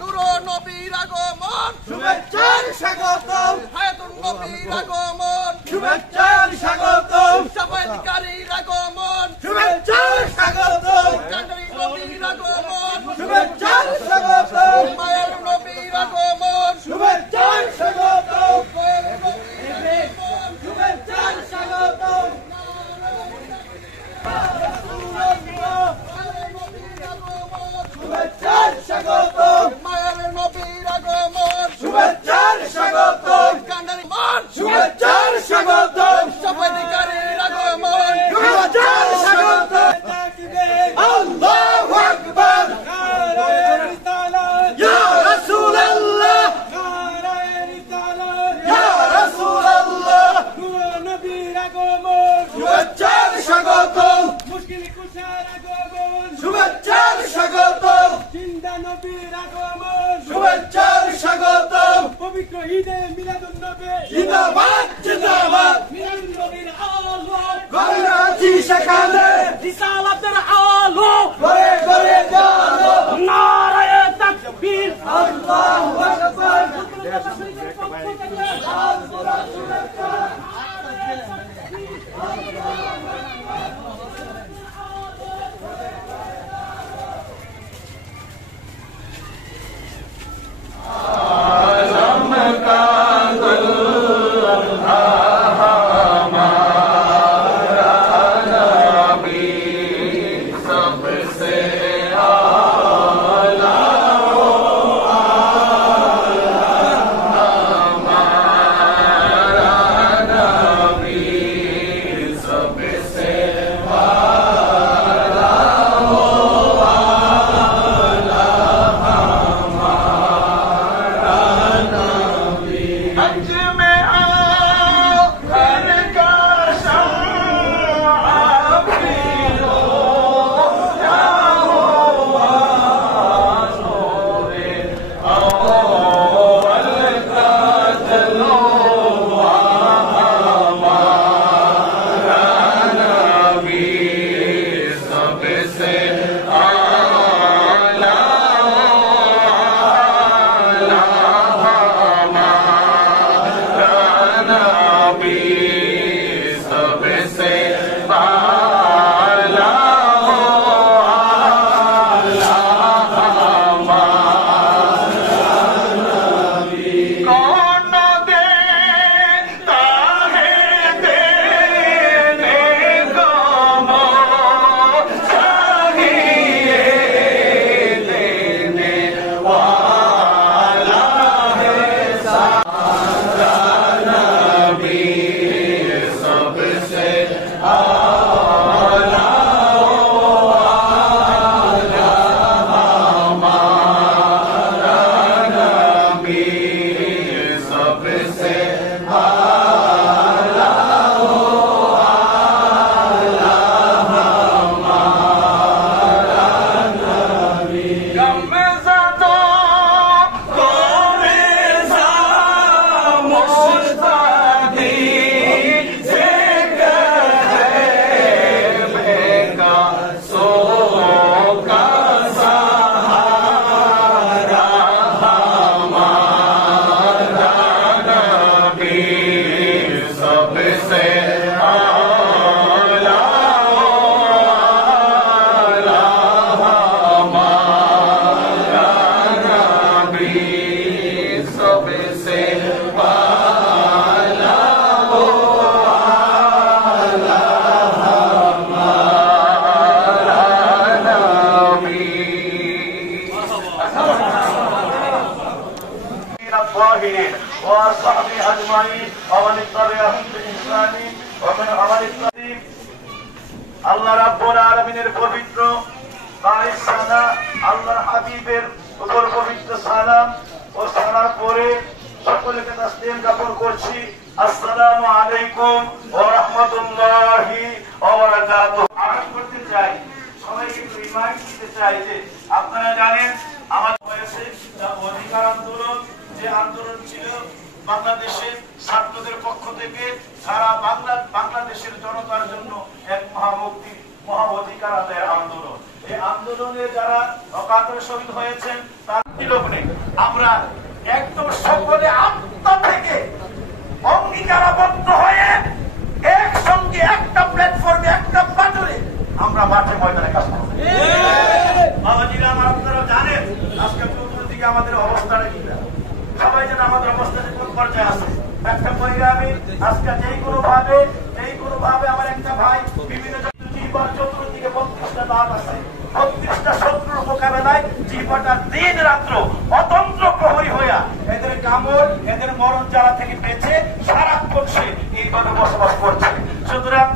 নূর নবীর আগমন শুভেচ্ছার স্বাগতম হায়াতুন নবীর আগমন শুভেচ্ছার স্বাগতম সাফায়াতকারীর আগমন শুভেচ্ছার স্বাগতম কান্ডারি নবীর আগমন শুভেচ্ছার স্বাগতম মায়ের নবীর আগমন শুভেচ্ছার স্বাগতম মায়ের নবীর আগমন শুভেচ্ছার স্বাগতম শুভেচ্ছার স্বাগতম মায়ের নবীর আগমন শুভেচ্ছার স্বাগতম কান্ডারি মান শুভেচ্ছার স্বাগতম সাফায়াতকারীর আগমন শুভেচ্ছার স্বাগতম আল্লাহু আকবার ইয়া রাসূলুল্লাহ ইয়া রাসূলুল্লাহ শুভেচ্ছার স্বাগতম শুভেচ্ছার স্বাগতম শুভেচ্ছার স্বাগতম পবিত্র ঈদে মিলাদুন নবী জিন্দাবাদ জিন্দাবাদ মিলাদুন নবীর আলো ঘরে আছি সেখানে রিসালাতের আলো ঘরে ঘরে জানো নারায়ে তাকবীর আল্লাহু আকবার وصحبه أجمعين ومن اتبعهم بإحسان ومن عمل الطريق আল্লাহ রাব্বুল আলামিনের পবিত্র বাড়ির সানা আল্লাহর হাবিবের উপর পবিত্র সালাম ও সালাম পড়ে সকলকে তাসলিম জ্ঞাপন করছি। আসসালামু আলাইকুম ওয়া রাহমাতুল্লাহি ওয়া বারাকাতুহু। আমি করতে চাই সবাইকে একটু রিমাইন্ড দিতে চাই যে আপনারা জানেন আমাদের হয়েছে অধিকার আন্দোলন, যে আন্দোলন ছিল বাংলাদেশের ছাত্রদের পক্ষ থেকে সারা বাংলাদেশের জনতার জন্য এক মহামুক্তি মহা অধিকার আদায়ের আন্দোলন। এই আন্দোলনে যারা অকাতরে শহীদ হয়েছেন তার লগ্নে আমরা একদম সকলে আত্মা থেকে অঙ্গীকারাবদ্ধ হয়ে একসঙ্গে একটা প্ল্যাটফর্মে একটা বাটরে আমরা মাঠে ময়দানে কাজ করব। বাবাজিরা আমার, আপনারা জানেন আজকে চতুর্দিকে আমাদের অবস্থাটা কি না, সবাই যেন আমাদের অবস্থাটা কোন পর্যায়ে আছে। একটা পরিবার আমি আজকে যেই কোনো ভাবে আমার একটা ভাই বিভিন্ন চতুর্দিকে 32টা দাঁত আছে, 32টা শত্রুর মোকাবেলায় জিহ্বাটা দিন রাত্র অতন্ত্র প্রহরী হইয়া এদের কামড় এদের মরণ জ্বালা থেকে বেঁচে সারাক্ষণ সে এইভাবে বসবাস করছে। সুতরাং